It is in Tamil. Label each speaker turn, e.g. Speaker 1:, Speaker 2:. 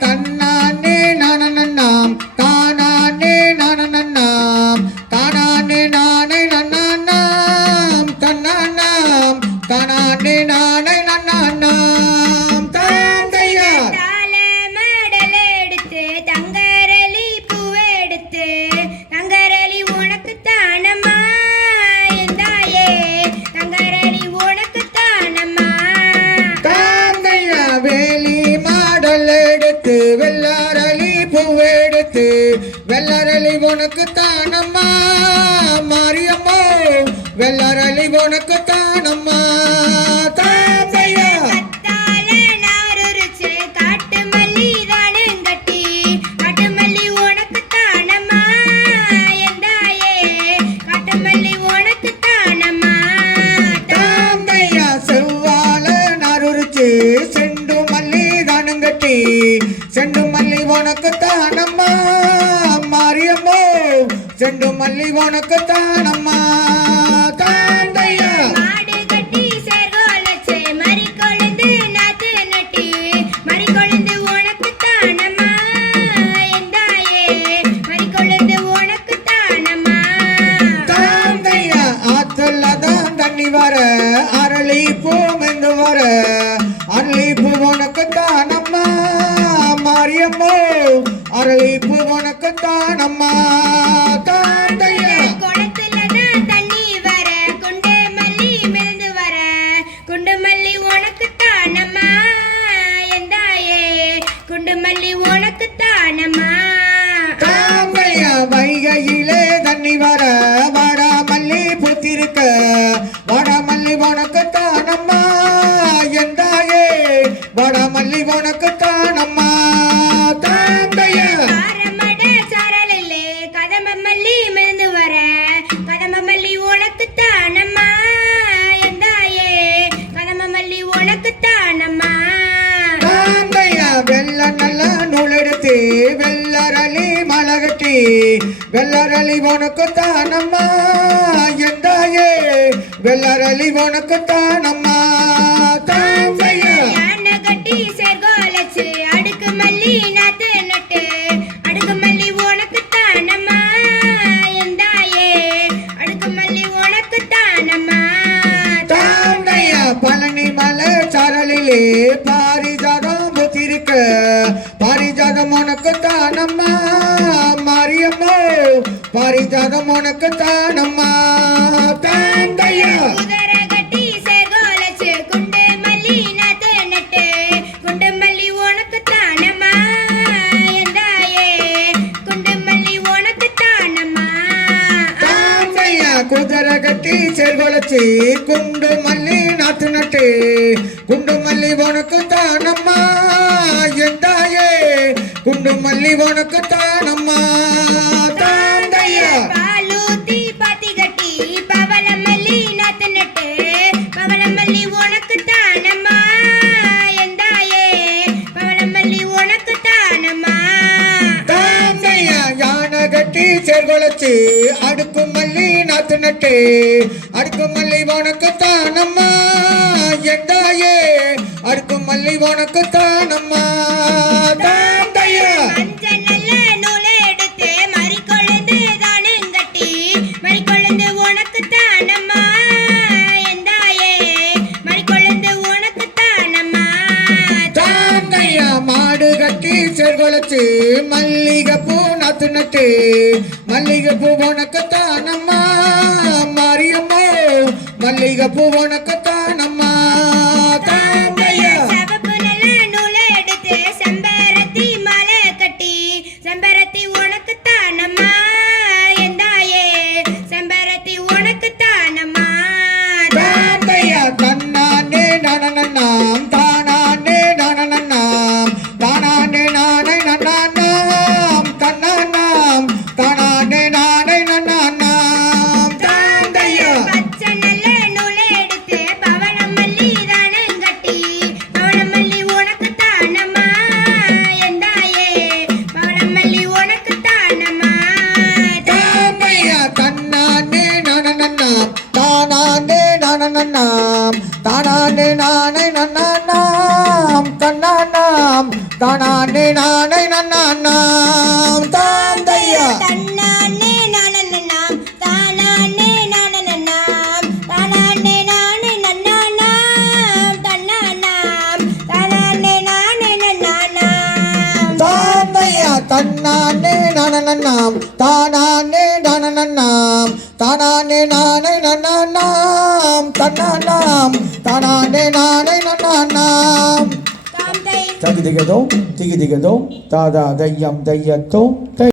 Speaker 1: தன்னானே நானநன்னாம் தானானே
Speaker 2: நானநன்னாம் தானானே நானே நன்னாம் தன்னானாம் தானானே நானே வெள்ளரளி உனக்கு தானம்மா மாரியம்மா வெள்ளரளி உனக்கு தானம்மா
Speaker 1: செண்டு மல்லி தானுங்கட்டி செண்டு மல்லி உனக்கு மாரியம்மோ செண்டு மல்லி உனக்கு தானம்மா தாந்தையா
Speaker 2: மாடு கட்டி சேர்கோலச்சு மறி கொழுந்து நாத்து நட்டி மறி கொழுந்து உனக்கு தானம்மா எந்தாயே மறி கொழுந்து உனக்கு தானம்மா
Speaker 1: தாந்தையா ஆத்துல தான் தண்ணி வர அரளி பூ மெந்து வர அரளி பூ உனக்கு தானம்மா மாரியம்மோ அரளி பூ உனக்கு தானம்மா தாந்தையா வைகையிலே தண்ணி வர வாடாமல்லி பூத்திருக்க வாடாமல்லி உனக்கு தானம்மா எந்தாயே வாடாமல்லி உனக்கு தானம்மா தாந்தையா வெள்ளரளி உனக்கு தானம்மா எந்தாயே? வெள்ளரளி உனக்கு தானம்மா
Speaker 2: யானை கட்டி சேர்கோலச்சு அடுக்கு மல்லி நாத்து நட்டு. அடுக்கு மல்லி உனக்கு தானம்மா எந்தாயே? அடுக்கு மல்லி உனக்கு தானம்மா
Speaker 1: தாந்தையா பழனி மலை சரளிலே பாரிஜாதம் உனக்கு பாரிஜாதம் உனக்கு தானம்மா மாரியம்மா. பாரிஜாதம் உனக்கு தானம்மா தந்தையா
Speaker 2: குதிரை கட்டி சேர்கோலச்சு குண்டு மல்லி நாத்து நட்டு. குண்டு மல்லி உனக்கு குண்டு மல்லி உனக்கு தானம்மா
Speaker 1: தாந்தையா
Speaker 2: பாலூத்தி பாத்தி கட்டி பவள மல்லி நாத்து நட்டு பவள மல்லி உனக்கு தானம்மா எந்தாயே? பவள மல்லி உனக்கு தானம்மா
Speaker 1: தாந்தையா யானை கட்டி சேர்கொலச்சி அடுக்கு மல்லி நாத்து நட்டு அடுக்கு மல்லி உனக்கு தானம்மா எந்தாயே? அடுக்கு மல்லி உனக்கு தானம்மா நட்டு மல்லிகை நாத்து நட்டு மல்லிகை பூ உனக்கு மாரியம்மோ. மல்லிகை பூ உனக்கு நன்னானாம் தாந்தையா? தன்னானே நானனனாம் தானானே நானனனாம்
Speaker 2: தானானே நானே நன்னானாம் தன்னானாம் தானானே நானே நன்னானாம்
Speaker 1: தாந்தையா? தன்னானே நனநன்னாம் தானானே நனநன்னாம் தானானே நானை நன்னானாம் தன்னானாம் தானானே நானை நன்னானாம்
Speaker 2: காந்தை
Speaker 1: தகிதிகதோம் திகிதிகதோம் தாதா தையம் தையத்தோ தை